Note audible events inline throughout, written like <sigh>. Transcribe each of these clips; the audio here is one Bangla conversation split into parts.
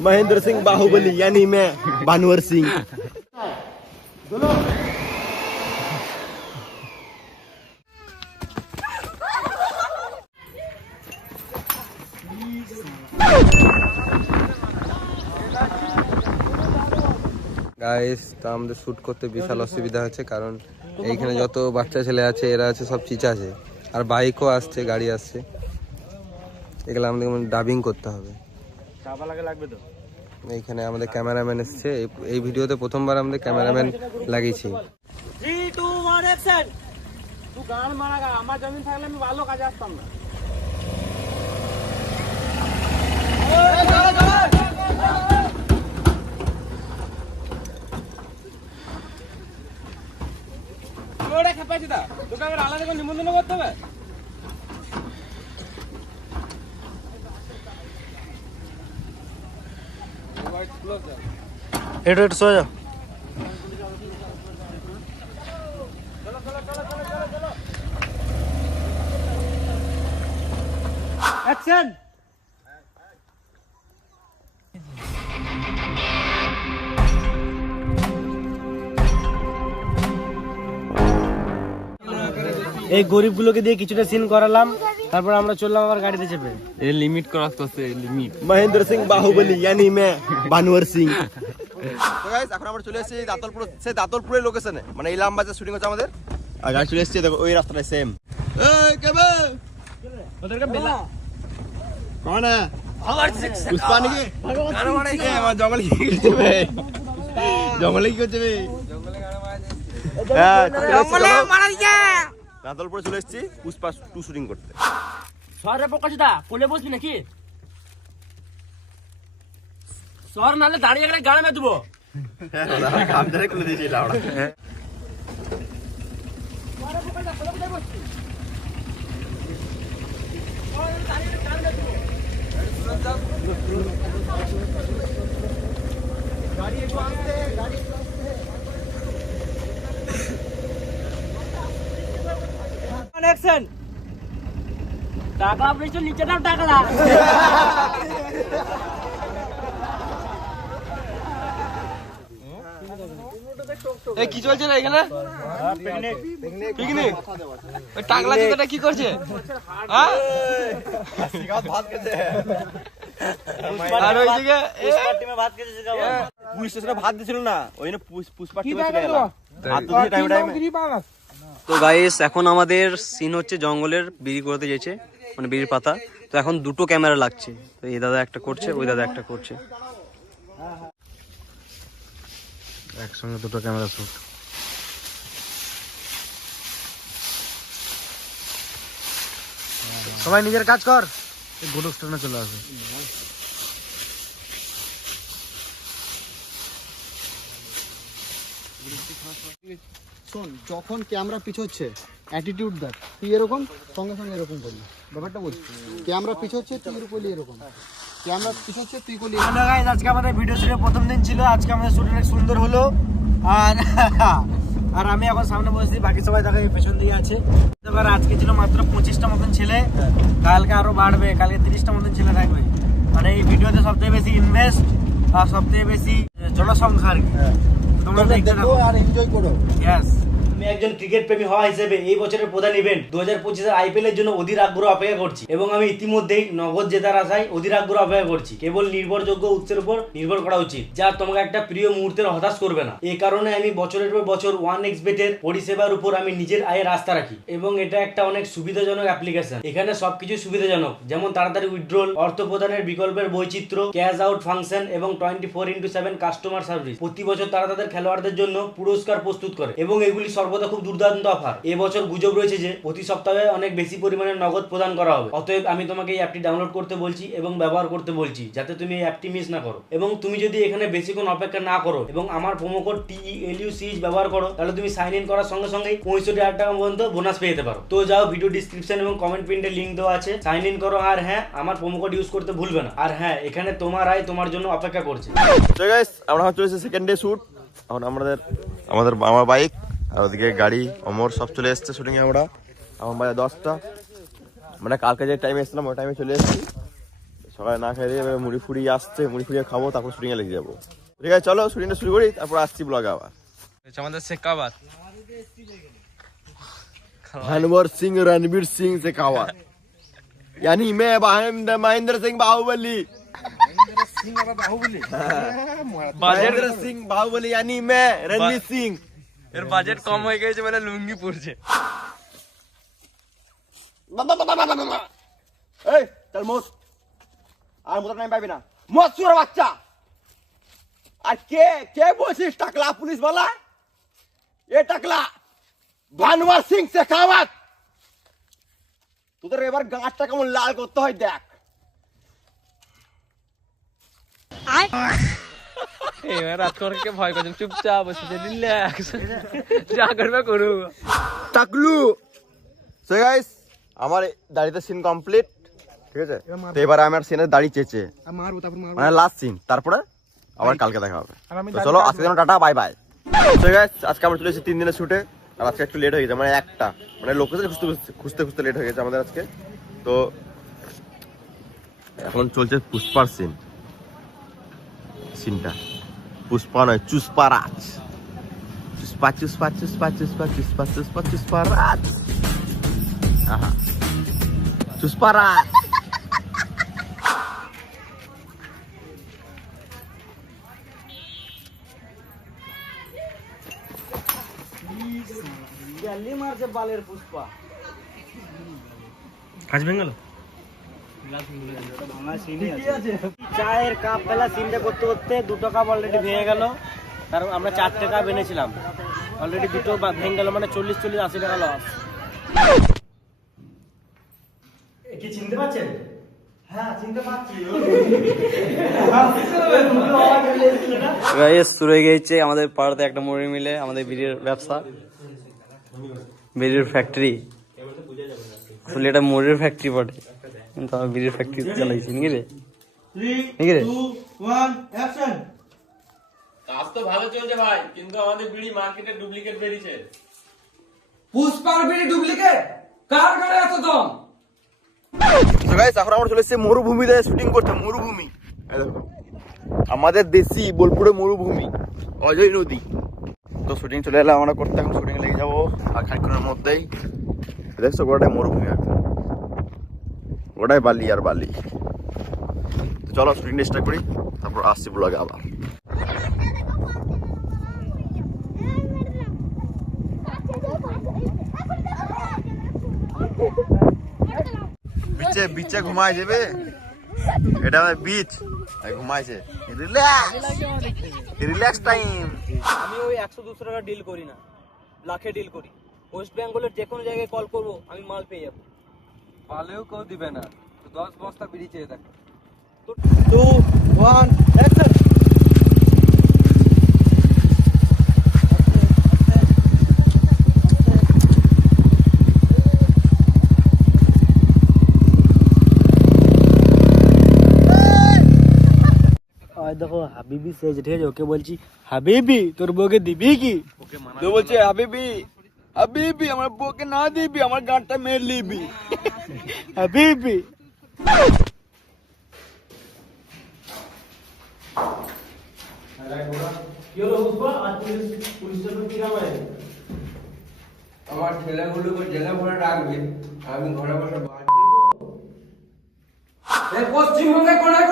महेंद्र सिंह बाहुबली यानी मैं भानुवर सिंह গাইস তা আমাদের শ্যুট করতে বিশাল অসুবিধা হচ্ছে কারণ এইখানে যত বাচ্চা ছেলে আছে এরা আছে সব চিচা আছে আর বাইকও আসছে গাড়ি আসছে এগুলো আমাদের ডাবিং করতে হবে এইখানে আমাদের ক্যামেরাম্যান এসছে। এই- এই ভিডিওতে প্রথমবার আমাদের ক্যামেরাম্যান লাগিয়েছি। থ্রি টু ওয়ান অ্যাকশন তুই গান মারা গা আমার জমিন থাকলে আমি ভালো কাজে আসতাম না। ওটা খেপাইছি দা তোকে আবার আলাদা করে নিমন্ত্রণ করতে হবে? एट एट सो जा। एक्शन এই গরিব গুলোকে দিয়ে কিছুটা সিন করালাম। তারপর আমরা চললাম আমার গাড়িতে চেপে। এই লিমিট ক্রস করছে লিমিট মহেন্দ্র সিং বাহুবলি ইয়ানি মে বানওয়ার সিং। তো গাইস এখন আমরা চলে এসেছি দাতলপুর সে দাতলপুরের লোকেশনে মানে ইলাম বাজার শুটিং হচ্ছে আমাদের। আর গাড়ি চলে এসেছি দেখো ওই রাস্তাটাই সেম এ কেবে ওদের কা বেলা কোন হ্যাঁ আমার পুষ্পা কি আমার জঙ্গল কি করছে জঙ্গলে কি করছে জঙ্গলে গাড়ি মারা দিয়েছে জঙ্গলে হ্যাঁ, মারা যায় দাতলপুরে চলে এসেছি পুষ্পা টু শুটিং করতে। সরে প্রকাশিতা কোলে বসবি নাকি? সর নালে দাঁড়িয়ে গেলে গাড়ি মে দেবো। কাম ধরে খুলে দিয়েছি লাউড়া অ্যাকশন টাকা পেয়েছ নিচে দাও টাকাটা এই কি চলছে না এখানে? পিকনিক। ওই টাকলা জুতোটা কি করছে? হ্যাঁ? আর ওইদিকে পুলিশ স্টেশনে ভাত দিছিল না ওই জন্য পুষ- পুষ্পা তো গাইস এখন আমাদের সিন হচ্ছে জঙ্গলের বিড়ি করতে যেছে মানে বিড়ির পাতা। তো এখন দুটো ক্যামেরা লাগছে। তো এই দাদা একটা করছে, ওই দাদা একটা করছে। একসঙ্গে দুটো ক্যামেরা শুট সবাই নিজের কাজ কর। স্টেশনে চলে আসে শোন, যখন ক্যামেরা পিছোচ্ছে অ্যাটিটিউড দেখ, তুই এরকম, সঙ্গে সঙ্গে এরকম করবি। ব্যাপারটা বলছি ক্যামেরা পিছোচ্ছে, তুই করলি এরকম। ক্যামেরা পিছোচ্ছে, তুই করলি আজকে আমাদের ভিডিও শুটের প্রথম দিন ছিল। আজকে আমাদের শুট সুন্দর হলো। আর <laughs> আর আমি এখন সামনে বসেছি, বাকি সবাই দেখো পেছন দিকে আছে। এবার আজকে ছিল মাত্র পঁচিশটা মতন ছেলে। কালকে আরও বাড়বে, কালকে তিরিশটা মতন ছেলে থাকবে। মানে এই ভিডিওতে সব থেকে বেশি ইনভেস্ট আর সব থেকে বেশি জনসংখ্যা আর কি। তোমরা দেখো আর এনজয় করো। ইয়েস আমি একজন ক্রিকেট প্রেমী হওয়া হিসেবে এই বছরের প্রধান ইভেন্ট দু হাজার পঁচিশের আইপিএল এর জন্য অধীর আগ্রহ অপেক্ষা করছি এবং আমি ইতিমধ্যেই নগদ জেতার আশায় অধীর আগ্রহ অপেক্ষা করছি। কেবল নির্ভরযোগ্য উৎসের উপর নির্ভর করা উচিত, যা তোমাকে একটা প্রিয় মুহূর্তের হতাশ করবে না। এই কারণে আমি বছরের পর বছর ওয়ান এক্স বেটের পরিষেবার উপর আমি নিজের আয়ের আস্থা রাখি এবং এটা একটা অনেক সুবিধাজনক অ্যাপ্লিকেশন এখানে সবকিছু সুবিধাজনক, যেমন তাড়াতাড়ি উইথড্রল অর্থ প্রদানের বিকল্পের বৈচিত্র্য ক্যাশ আউট ফাংশন এবং twenty four into seven customer service প্রতি বছর তারা তাদের খেলোয়াড়দের জন্য পুরস্কার প্রস্তুত করে এবং এগুলি সর্বদা খুব দুর্দান্ত অফার এবছর গুজব রয়েছে যে, প্রতি সপ্তাহে অনেক বেশি পরিমাণে নগদ প্রদান করা হবে। অতএব আমি তোমাকে এই অ্যাপটি ডাউনলোড করতে বলছি এবং ব্যবহার করতে বলছি, যাতে তুমি এই অ্যাপটি মিস না করো। এবং তুমি যদি এখানে বেশিক্ষণ অপেক্ষা না করো এবং আমার প্রোমো কোড টি সিজ ব্যবহার করো, তাহলে তুমি সাইন ইন করার সঙ্গে সঙ্গেই পঁয়ষট্টি হাজার টাকা পর্যন্ত বোনাস পেয়ে যেতে পারো। তো যাও ভিডিও ডিসক্রিপশন এবং কমেন্ট প্রিন্টে লিঙ্ক দেওয়া আছে। সাইন ইন করো আর হ্যাঁ আমার প্রোমো কোড ইউজ করতে ভুলবে না। আর হ্যাঁ এখানে তোমার আয় তোমার জন্য অপেক্ষা করছে। আমরা চলেছি সেকেন্ড ডে শুট এখন আমাদের আমাদের, আমার বাইক আর ওদিকে গাড়ি অমর সব চলে এসছে শুটিং এ আমরা আমার বাজে দশটা মানে কালকে যে টাইমে এসেছিলাম ওই টাইমে চলে এসেছি সকালে না খাই দিয়ে এবার মুড়ি ফুড়ি আসছে মুড়ি ফুড়িয়ে খাবো তারপর শুটিংয়ে লেগে যাবো ঠিক আছে চলো শুটিংটা শুরু করি তারপর আসছি ব্লগে আবার আমাদের শেখাবাদ भानवर सिंह रणवीर सिंह से कहा यानी मैं महेंद्र महेंद्र सिंह बाहुबली महेंद्र सिंह बाहुबली यानी मैं रणवीर सिंह এর বাজেট কম হয়ে গেছে মানে লুঙ্গি পড়ছে এই চল মোস আর মোটা টাইম পাবি না। মোস বাচ্চা। আর কে কে বলছিস টাকলা পুলিশ বলা? এ টাকলা ভানওয়ার সিং শেখাওয়াত। তোদের এবার গাঁটটা কেমন লাল করতে হয় দেখ। রাত করকে ভয় করছেন চুপচাপ বসে রিল্যাক্স যা করবে করু। টাকলু। সো গাইস আমার দাড়িতে সিন কমপ্লিট ঠিক আছে? তো এবারে আমার সিনের দাড়ি চেচে। মারবো তারপর মারবো। মানে লাস্ট সিন তারপরে আবার কালকে দেখা হবে। তো চলো আজকে যেন টাটা বাই বাই তো গাইস আজকে আমরা চলে এসেছি তিন দিনের শুটে আর আজকে একটু লেট হয়ে গেছে মানে একটা। মানে লোকেশন খুঁজতে খুঁজতে খুঁজতে খুঁজতে লেট হয়ে গেছে আমাদের আজকে। তো এখন চলছে পুষ্পার scene সিনটা পুষ্পা নয় চুষ্পা রাজ চুষ্পা চুষ্পা চুষ্পা চুষ্পা চুষ্পা চুষ্পা চুষ্পা রাজ আহা চুষ্পা রাজ জালি মারছে বালের পুষ্পা কাজ ভেঙে গেল চায়ের কাপ বেলা সিনটা করতে করতে দুটো কাপ অলরেডি ভেঙে গেল। কারণ আমরা চারটে কাপ এনেছিলাম অলরেডি দুটো ভেঙে গেল মানে চল্লিশ চল্লিশ আশি টাকা লস কি চিনতে পারছেন? হ্যাঁ চিনতে শুরু হয়ে গেছে আমাদের পাড়াতে একটা মুড়ি মিলে আমাদের বিড়ির ব্যবসা। বিড়ির ফ্যাক্টরি আসলে এটা মুড়ির ফ্যাক্টরি বটে। কিন্তু আমি বিড়ির ফ্যাক্টরি চালাইছি নাকি রে? নাকি রে? পুষ্পার বিড়ি ডুপ্লিকেট কার গাড়ি এত দম? তো গাইস এখন আমরা চলে এসেছি মরুভূমিতে শুটিং করতে মরুভূমি। এই দেখো আমাদের দেশি বোলপুরে মরুভূমি অজয় নদী। তো শুটিং চলে এলাম আমরা করতে এখন শুটিং লেগে যাব আর খানিক্ষণের মধ্যেই। দেখছ গোটাই মরুভূমি একদম গোটাই বালি আর বালি। তো চলো শুটিং স্টার্ট করি তারপর আসছি ব্লগে আবার। বিচে বিচে ঘুমায় যাবে। এটা বিচ ঘুমাইছে। রিল্যাক্স রিল্যাক্স টাইম আমি ওই একশো দুশো টাকা ডিল করি না। লাখে ডিল করি। ওয়েস্ট বেঙ্গলের যে কোনো জায়গায় কল করব আমি মাল পেয়ে যাব। পালেও কেউ দিবে না তো দশ বস্তা বিড়ি চেয়ে দেখ টু ওয়ান অ্যাকশন আর দেখো হাবিবি সেজ ঠিক আছে ওকে বলছি হাবিবি তোর বউকে দিবি কি তো বলছে হাবিবি হাবিবি আমার বউকে না দিবি আমার গানটা মেরে লিবি হাবিবি আমার ছেলেগুলোকে জেলে ভরে রাখবে, আমি ঘরে বসে বাদ পশ্চিমবঙ্গে কোনায়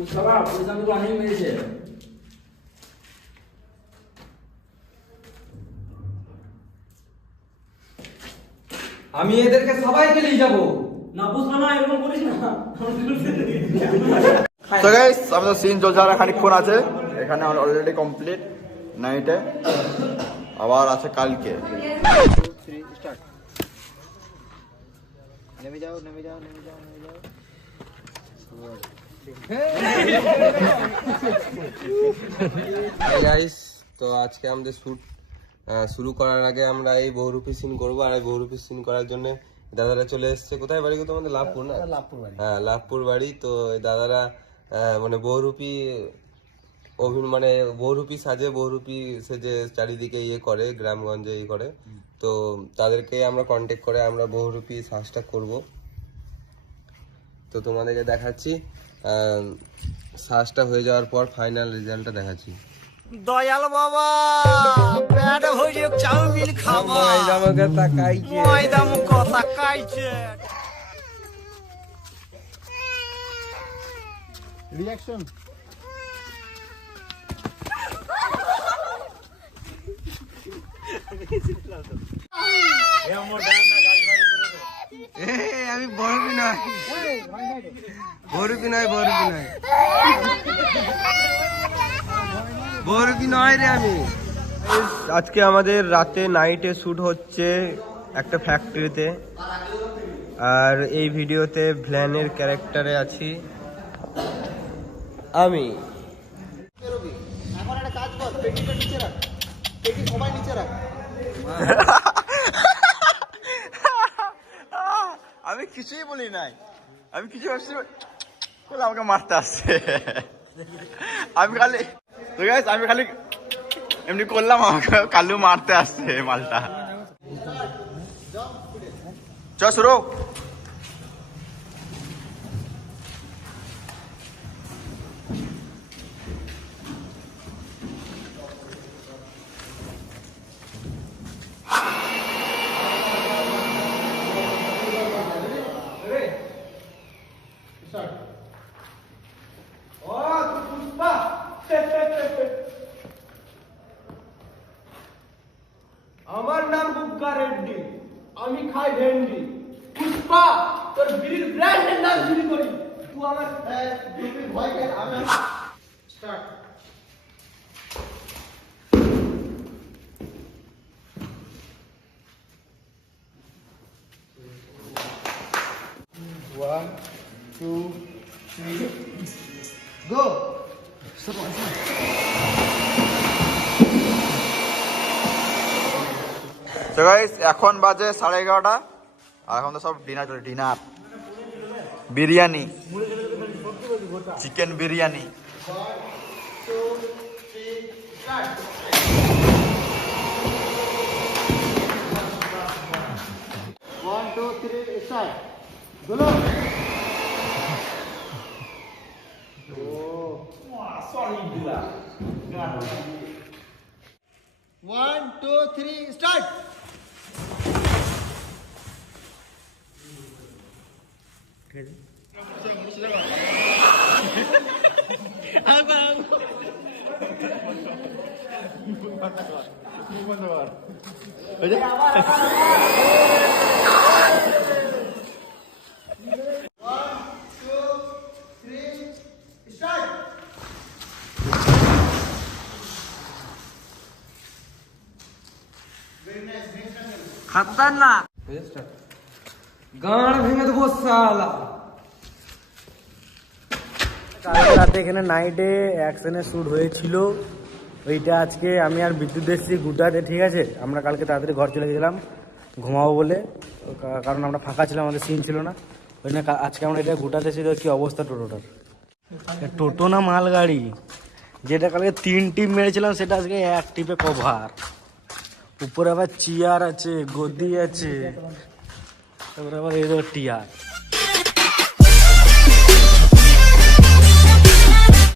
অনেক মেরেছে। আমি এদেরকে সবাইকে নিয়ে যাব। না বুঝলো না এরকম করিস না। তো গাইস আমাদের সিন চলছে আর খানিকক্ষণ আছে। এখানে অলরেডি কমপ্লিট নাইটে আবার আছে কালকে। নেমে যাও নেমে যাও নেমে যাও নেমে যাও। তো আজকে আমাদের শুট শুরু করার আগে আমরা এই বহুরূপী সিন করব আর এই বহুরূপী সিন করার জন্য দাদারা চলে এসেছে। কোথায় বাড়ি তোমাদের? লাভপুর না? লাভপুর বাড়ি। হ্যাঁ লাভপুর বাড়ি। তো এই দাদারা মানে বহুরূপী অভিন মানে বহুরূপী সাজে বহুরূপী সেজে চারিদিকে ইয়ে করে গ্রামগঞ্জে ইয়ে করে। তো তাদেরকে আমরা কন্ট্যাক্ট করে আমরা বহুরূপী সাজটা করব। তো তোমাদেরকে দেখাচ্ছি। আহ, সাজটা হয়ে যাওয়ার পর ফাইনাল রেজাল্টটা দেখাচ্ছি। দয়াল বাবা পেট ভরে চাউমিন খাব। খাবা আমাকে তাকাইছে। ময়দা মুখে তাকাইছে রিয়াকশন আমি বড়রূপী নয় বড়রূপী নয় বড়রূপী নয় বড়রূপী নয় রে আমি। আজকে আমাদের রাতে নাইটে শ্যুট হচ্ছে একটা ফ্যাক্টরিতে আর এই ভিডিওতে ভ্ল্যানের ক্যারেক্টারে আছি। আমি। এখন একটা কাজ কর পেটিটা নিচে রাখ। পেটি সবাই নিচে রাখ। আমি কিছুই বলি নাই। আমি কিছু ভাবছি আমাকে মারতে আসছে? আমি খালি তো guys, আমি খালি এমনি করলাম আমাকে কালু মারতে আসছে মালটা। চ শুরু। আমার নাম গুপ্তা রেড্ডি আমি খাই ভেন্ডি। পুষ্পা তোর বিড়ির ব্র্যান্ডের নাম চুরি করি। তুই আমার ভয় পেয়ে আমি start. One two three go guys এখন বাজে সাড়ে এগারোটা, আর এখন তো সব ডিনার চলে dinner biryani. Chicken biryani. One two three start বলো ওয়ান টু থ্রি স্টার্ট গান ভেঙে দেবো সালা রাতে এখানে নাইটে অ্যাকশনের শ্যুট হয়েছিল। ওইটা আজকে আমি আর বিদ্যুৎ এসেছি গুটাতে ঠিক আছে? আমরা কালকে তাড়াতাড়ি ঘর চলে গেছিলাম। ঘুমাবো বলে। কারণ আমরা ফাঁকা ছিলাম, আমাদের সিন ছিল না। ওই কা- আজকে আমরা এটা গুটাতে এসেছি কি অবস্থা টোটোটার? টোটো না মালগাড়ি? যেটা কালকে তিন টিপ মেরেছিলাম, সেটা আজকে এক টিপে কভার উপরে আবার চেয়ার আছে, গদি আছে। তারপরে আবার এর টিয়ার